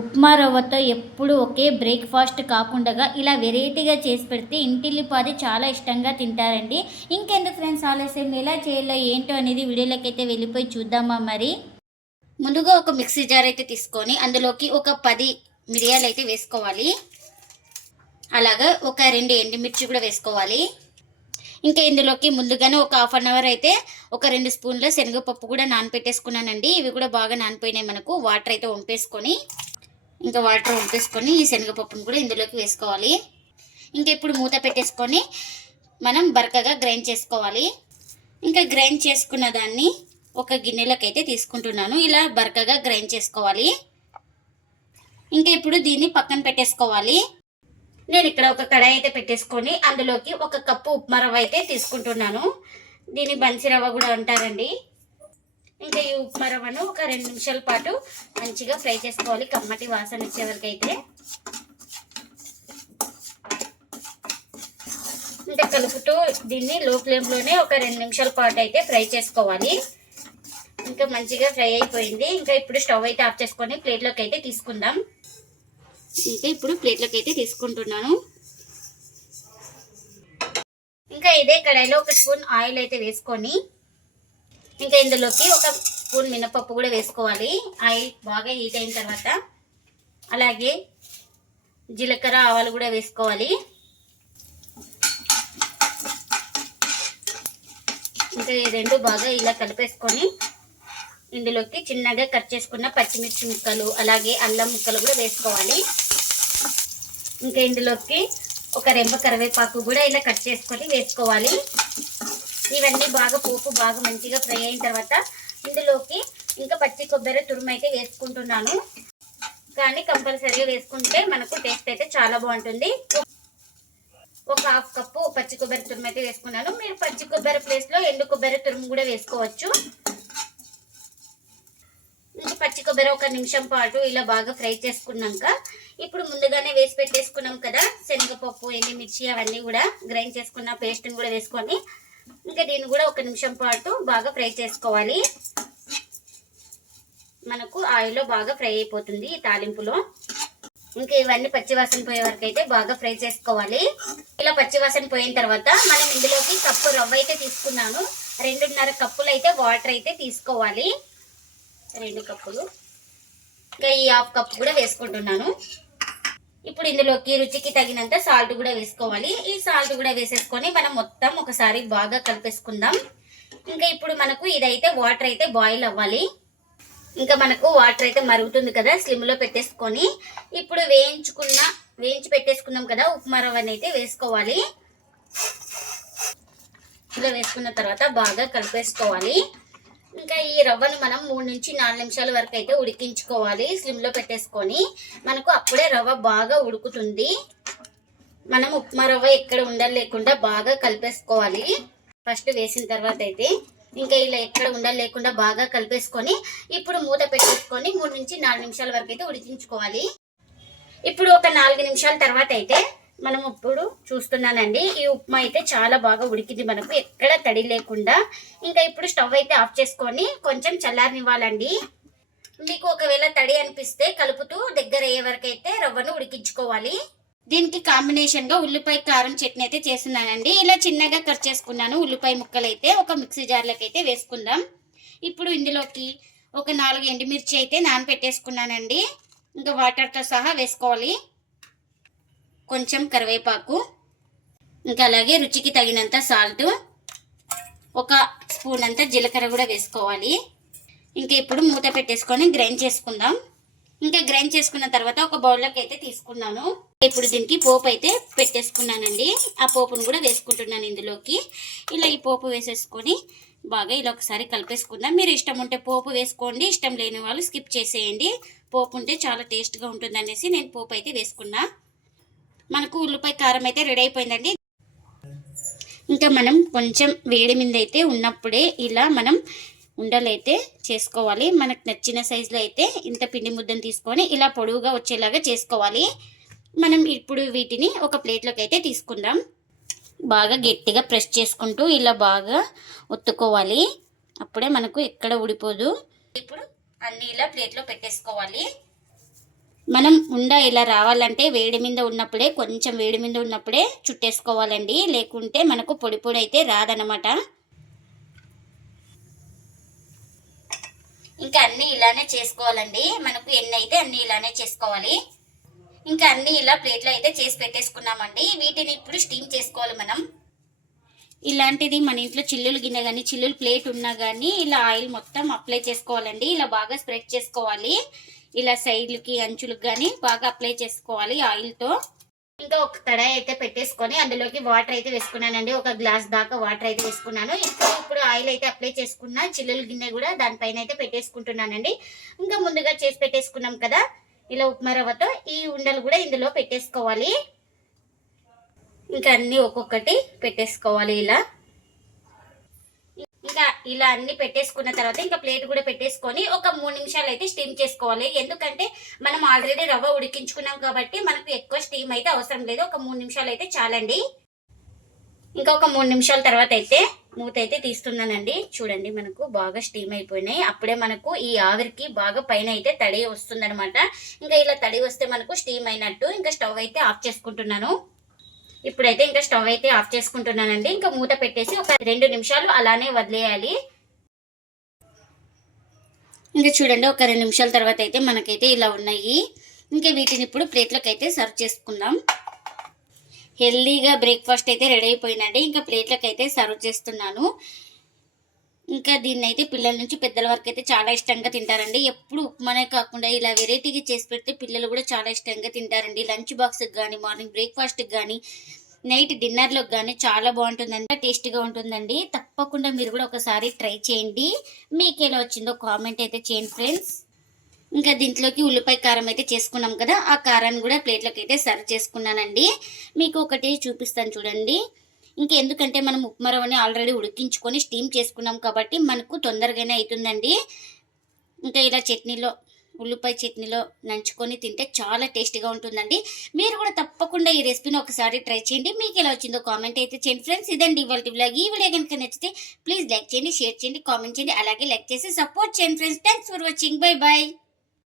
ఉప్మా రవ్వతో ఎప్పుడు ఒకే బ్రేక్ఫాస్ట్ కాకుండా ఇలా వెరైటీగా చేసి పెడితే ఇంటిల్లిపాది చాలా ఇష్టంగా తింటారండి. ఇంకెందుకు ఫ్రెండ్స్ ఆలస్యం? ఎలా చేయాలో ఏంటో అనేది వీడియోలోకైతే అయితే వెళ్ళిపోయి చూద్దామా మరి? ముందుగా ఒక మిక్సీ జార్ అయితే తీసుకొని అందులోకి ఒక పది మిరియాలు అయితే వేసుకోవాలి. అలాగా ఒక రెండు ఎండుమిర్చి కూడా వేసుకోవాలి. ఇంకా ఇందులోకి ముందుగానే ఒక హాఫ్ అన్ అవర్ అయితే ఒక రెండు స్పూన్ల శనగపప్పు కూడా నానపెట్టేసుకున్నానండి. ఇవి కూడా బాగా నానిపోయినాయి మనకు. వాటర్ అయితే వంపేసుకొని ఇంకా వాటర్ ఉంపేసుకొని ఈ శనగపప్పును కూడా ఇందులోకి వేసుకోవాలి. ఇంకా ఇప్పుడు మూత పెట్టేసుకొని మనం బరకగా గ్రైండ్ చేసుకోవాలి. ఇంకా గ్రైండ్ చేసుకున్న దాన్ని ఒక గిన్నెలోకి అయితే తీసుకుంటున్నాను. ఇలా బరకగా గ్రైండ్ చేసుకోవాలి. ఇంకా ఇప్పుడు దీన్ని పక్కన పెట్టేసుకోవాలి. నేను ఇక్కడ ఒక కడాయి అయితే పెట్టేసుకొని అందులోకి ఒక కప్పు ఉప్మా రవ్వ అయితే తీసుకుంటున్నాను. దీన్ని బన్సీ రవ్వ కూడా అంటారండి. ఇంకా ఈ ఉప్మా రవ్వను ఒక రెండు నిమిషాల పాటు మంచిగా ఫ్రై చేసుకోవాలి. కమ్మటి వాసన వచ్చే వరకు అయితే ఇంకా కలుపుతూ దీన్ని లో ఫ్లేమ్లోనే ఒక రెండు నిమిషాల పాటు అయితే ఫ్రై చేసుకోవాలి. ఇంకా మంచిగా ఫ్రై అయిపోయింది. ఇంకా ఇప్పుడు స్టవ్ అయితే ఆఫ్ చేసుకొని ప్లేట్లోకి అయితే తీసుకుందాం. ఇంకా ఇప్పుడు ప్లేట్లోకి అయితే తీసుకుంటున్నాను. ఇంకా ఇదే కడాయిలో ఒక స్పూన్ ఆయిల్ అయితే వేసుకొని ఇంకా ఇందులోకి ఒక స్పూన్ మినపప్పు కూడా వేసుకోవాలి. ఆయిల్ బాగా హీట్ అయిన తర్వాత అలాగే జీలకర్ర ఆవాలు కూడా వేసుకోవాలి. ఇంకా ఈ రెండు బాగా ఇలా కలిపేసుకొని ఇందులోకి చిన్నగా కట్ చేసుకున్న పచ్చిమిర్చి ముక్కలు అలాగే అల్లం ముక్కలు కూడా వేసుకోవాలి. ఇంకా ఇందులోకి ఒక రెమ్మ కరివేపాకు కూడా ఇలా కట్ చేసుకొని వేసుకోవాలి. ఇవన్నీ బాగా పోపు బాగా మంచిగా ఫ్రై అయిన తర్వాత ఇందులోకి ఇంకా పచ్చి కొబ్బరి తురుము అయితే వేసుకుంటున్నాను. కానీ కంపల్సరీగా వేసుకుంటే మనకు టేస్ట్ అయితే చాలా బాగుంటుంది. ఒక హాఫ్ కప్పు పచ్చి కొబ్బరి తురుము అయితే వేసుకున్నాను. మీరు పచ్చి కొబ్బరి ప్లేస్లో ఎండు కొబ్బరి తురుము కూడా వేసుకోవచ్చు. ఇంకా పచ్చి కొబ్బరి ఒక నిమిషం పాటు ఇలా బాగా ఫ్రై చేసుకున్నాక ఇప్పుడు ముందుగానే వేసి పెట్టేసుకున్నాం కదా శనగపప్పు ఎండిమిర్చి అవన్నీ కూడా గ్రైండ్ చేసుకున్న పేస్ట్ని కూడా వేసుకొని ఇంకా దీన్ని కూడా ఒక నిమిషం పాటు బాగా ఫ్రై చేసుకోవాలి. మనకు ఆయిల్లో బాగా ఫ్రై అయిపోతుంది ఈ తాలింపులో. ఇంకా ఇవన్నీ పచ్చివాసన పోయే వరకు అయితే బాగా ఫ్రై చేసుకోవాలి. ఇలా పచ్చివాసన పోయిన తర్వాత మనం ఇందులోకి కప్పు రవ్వ అయితే తీసుకున్నాను. రెండున్నర కప్పులు అయితే వాటర్ అయితే తీసుకోవాలి. రెండు కప్పులు. ఇంకా ఈ హాఫ్ కప్ కూడా వేసుకుంటున్నాను. ఇప్పుడు ఇందులోకి రుచికి తగినంత సాల్ట్ కూడా వేసుకోవాలి. ఈ సాల్ట్ కూడా వేసేసుకొని మనం మొత్తం ఒకసారి బాగా కలిపేసుకుందాం. ఇంకా ఇప్పుడు మనకు ఇదైతే వాటర్ అయితే బాయిల్ అవ్వాలి. ఇంకా మనకు వాటర్ అయితే మరుగుతుంది కదా స్లిమ్లో పెట్టేసుకొని. ఇప్పుడు వేయించుకున్న వేయించి పెట్టేసుకున్నాం కదా ఉప్మా రవ్వని అయితే వేసుకోవాలి. ఇలా వేసుకున్న తర్వాత బాగా కలిపేసుకోవాలి. ఇంకా ఈ రవ్వను మనం మూడు నుంచి నాలుగు నిమిషాల వరకు అయితే ఉడికించుకోవాలి. స్లిమ్లో పెట్టేసుకొని మనకు అప్పుడే రవ్వ బాగా ఉడుకుతుంది. మనం ఉప్మా రవ్వ ఎక్కడ ఉండలు లేకుండా బాగా కలిపేసుకోవాలి. ఫస్ట్ వేసిన తర్వాత అయితే ఇంకా ఇలా ఎక్కడ ఉండలు లేకుండా బాగా కలిపేసుకొని ఇప్పుడు మూత పెట్టేసుకొని మూడు నుంచి నాలుగు నిమిషాల వరకు అయితే ఉడికించుకోవాలి. ఇప్పుడు ఒక నాలుగు నిమిషాల తర్వాత అయితే మనం ఇప్పుడు చూస్తున్నానండి. ఈ ఉప్మా అయితే చాలా బాగా ఉడికింది. మనకు ఎక్కడ తడి లేకుండా. ఇంకా ఇప్పుడు స్టవ్ అయితే ఆఫ్ చేసుకొని కొంచెం చల్లారనివ్వాలండి. మీకు ఒకవేళ తడి అనిపిస్తే కలుపుతూ దగ్గర అయ్యే వరకు అయితే రవ్వను ఉడికించుకోవాలి. దీనికి కాంబినేషన్గా ఉల్లిపాయ కారం చట్నీ అయితే చేస్తున్నానండి. ఇలా చిన్నగా కట్ చేసుకున్నాను. ఉల్లిపాయ ముక్కలు అయితే ఒక మిక్సీ జార్లోకి అయితే వేసుకుందాం. ఇప్పుడు ఇందులోకి ఒక నాలుగు ఎండుమిర్చి అయితే నానపెట్టేసుకున్నానండి. ఇంకా వాటర్తో సహా వేసుకోవాలి. కొంచెం కరివేపాకు ఇంకా అలాగే రుచికి తగినంత సాల్ట్ ఒక స్పూన్ అంతా జీలకర్ర కూడా వేసుకోవాలి. ఇంకా ఇప్పుడు మూత పెట్టేసుకొని గ్రైండ్ చేసుకుందాం. ఇంకా గ్రైండ్ చేసుకున్న తర్వాత ఒక బౌల్లోకి అయితే తీసుకున్నాను. ఇప్పుడు దీనికి పోపు అయితే పెట్టేసుకున్నానండి. ఆ పోపును కూడా వేసుకుంటున్నాను ఇందులోకి. ఇలా ఈ పోపు వేసేసుకొని బాగా ఇలా ఒకసారి కలిపేసుకుందాం. మీరు ఇష్టం ఉంటే పోపు వేసుకోండి ఇష్టం లేని వాళ్ళు స్కిప్ చేసేయండి. పోపు ఉంటే చాలా టేస్ట్గా ఉంటుందనేసి నేను పోపు అయితే వేసుకున్నా. మనకు ఉల్లిపాయ కారం అయితే రెడీ అయిపోయిందండి. ఇంకా మనం కొంచెం వేడి మీద అయితే ఉన్నప్పుడే ఇలా మనం ఉండలైతే చేసుకోవాలి. మనకు నచ్చిన సైజులో అయితే ఇంత పిండి ముద్దను తీసుకొని ఇలా పొడవుగా వచ్చేలాగా చేసుకోవాలి. మనం ఇప్పుడు వీటిని ఒక ప్లేట్లోకి అయితే తీసుకుందాం. బాగా గట్టిగా ప్రెస్ చేసుకుంటూ ఇలా బాగా ఒత్తుకోవాలి. అప్పుడే మనకు ఎక్కడ ఊడిపోదు. ఇప్పుడు అన్నీ ఇలా ప్లేట్లో పెట్టేసుకోవాలి. మనం ఉండ ఇలా రావాలంటే వేడి మీద ఉన్నప్పుడే కొంచెం వేడి మీద ఉన్నప్పుడే చుట్టేసుకోవాలండి. లేకుంటే మనకు పొడి పొడి అయితే రాదనమాట ఇంకా అన్నీ ఇలానే చేసుకోవాలండి. మనకు ఎన్ని అయితే అన్నీ ఇలానే చేసుకోవాలి. ఇంకా అన్నీ ఇలా ప్లేట్లో అయితే చేసి పెట్టేసుకున్నామండి. వీటిని ఇప్పుడు స్టీమ్ చేసుకోవాలి మనం. ఇలాంటిది మన ఇంట్లో చిల్లులు గిన్నె కానీ చిల్లులు ప్లేట్ ఉన్నా కానీ ఇలా ఆయిల్ మొత్తం అప్లై చేసుకోవాలండి. ఇలా బాగా స్ప్రెడ్ చేసుకోవాలి. ఇలా సైడ్లకి అంచులకు కానీ బాగా అప్లై చేసుకోవాలి ఆయిల్తో ఇంకా ఒక కడాయి అయితే పెట్టేసుకొని అందులోకి వాటర్ అయితే వేసుకున్నానండి. ఒక గ్లాస్ దాకా వాటర్ అయితే వేసుకున్నాను. ఇప్పుడు ఇప్పుడు ఆయిల్ అయితే అప్లై చేసుకున్నా చిల్లుల గిన్నె కూడా దానిపైన అయితే పెట్టేసుకుంటున్నానండి. ఇంకా ముందుగా చేసి పెట్టేసుకున్నాం కదా ఇలా ఉప్మా రవ్వతో ఈ ఉండలు కూడా ఇందులో పెట్టేసుకోవాలి. ఇంకా అన్నీ ఒక్కొక్కటి పెట్టేసుకోవాలి ఇలా. ఇలా అన్ని పెట్టేసుకున్న తర్వాత ఇంకా ప్లేట్ కూడా పెట్టేసుకొని ఒక మూడు నిమిషాలు అయితే స్టీమ్ చేసుకోవాలి. ఎందుకంటే మనం ఆల్రెడీ రవ్వ ఉడికించుకున్నాం కాబట్టి మనకు ఎక్కువ స్టీమ్ అయితే అవసరం లేదు. ఒక మూడు నిమిషాలు అయితే చాలండి. ఇంకా ఒక మూడు నిమిషాల తర్వాత అయితే మూత అయితే తీస్తున్నానండి. చూడండి మనకు బాగా స్టీమ్ అయిపోయినాయి. అప్పుడే మనకు ఈ ఆవిరికి బాగా పైన అయితే తడి వస్తుందనమాట ఇంకా ఇలా తడి వస్తే మనకు స్టీమ్ అయినట్టు ఇంకా స్టవ్ అయితే ఆఫ్ చేసుకుంటున్నాను. ఇప్పుడైతే ఇంకా స్టవ్ అయితే ఆఫ్ చేసుకుంటున్నానండి. ఇంకా మూత పెట్టేసి ఒక రెండు నిమిషాలు అలానే వదిలేయాలి. ఇంకా చూడండి ఒక రెండు నిమిషాల తర్వాత అయితే మనకైతే ఇలా ఉన్నాయి. ఇంకా వీటిని ఇప్పుడు ప్లేట్లోకి అయితే సర్వ్ చేసుకుందాం. హెల్దీగా బ్రేక్ఫాస్ట్ అయితే రెడీ అయిపోయిందండి. ఇంకా ప్లేట్లకు అయితే సర్వ్ చేస్తున్నాను. ఇంకా దీన్ని అయితే పిల్లల నుంచి పెద్దల వరకు అయితే చాలా ఇష్టంగా తింటారండి. ఎప్పుడు ఉప్మానే కాకుండా ఇలా వెరైటీగా చేసి పెడితే పిల్లలు కూడా చాలా ఇష్టంగా తింటారండి. లంచ్ బాక్స్కి కానీ మార్నింగ్ బ్రేక్ఫాస్ట్కి కానీ నైట్ డిన్నర్లోకి కానీ చాలా బాగుంటుందండి. టేస్టీగా ఉంటుందండి. తప్పకుండా మీరు కూడా ఒకసారి ట్రై చేయండి. మీకు ఎలా వచ్చిందో కామెంట్ అయితే చేయండి ఫ్రెండ్స్. ఇంకా దీంట్లోకి ఉల్లిపాయ కారం అయితే చేసుకున్నాం కదా ఆ కారాన్ని కూడా ప్లేట్లోకి అయితే సర్వ్ చేసుకున్నానండి. మీకు ఒకటి చూపిస్తాను చూడండి. ఇంకా ఎందుకంటే మనం ఉప్మా రవ్వని ఆల్రెడీ ఉడికించుకొని స్టీమ్ చేసుకున్నాం కాబట్టి మనకు తొందరగానే అవుతుందండి ఇంకా ఇలా చట్నీలో ఉల్లిపాయ చట్నీలో నంచుకొని తింటే చాలా టేస్టీగా ఉంటుందండి. మీరు కూడా తప్పకుండా ఈ రెసిపీని ఒకసారి ట్రై చేయండి. మీకు ఎలా వచ్చిందో కామెంట్ అయితే చేయండి. ఫ్రెండ్స్ ఇదండి ఇవాళ వ్లాగ్. ఈ వీడియో కనుక నచ్చితే ప్లీజ్ లైక్ చేయండి షేర్ చేయండి కామెంట్ చేయండి అలాగే లైక్ చేసి సపోర్ట్ చేయండి friends. Thanks for watching. Bye bye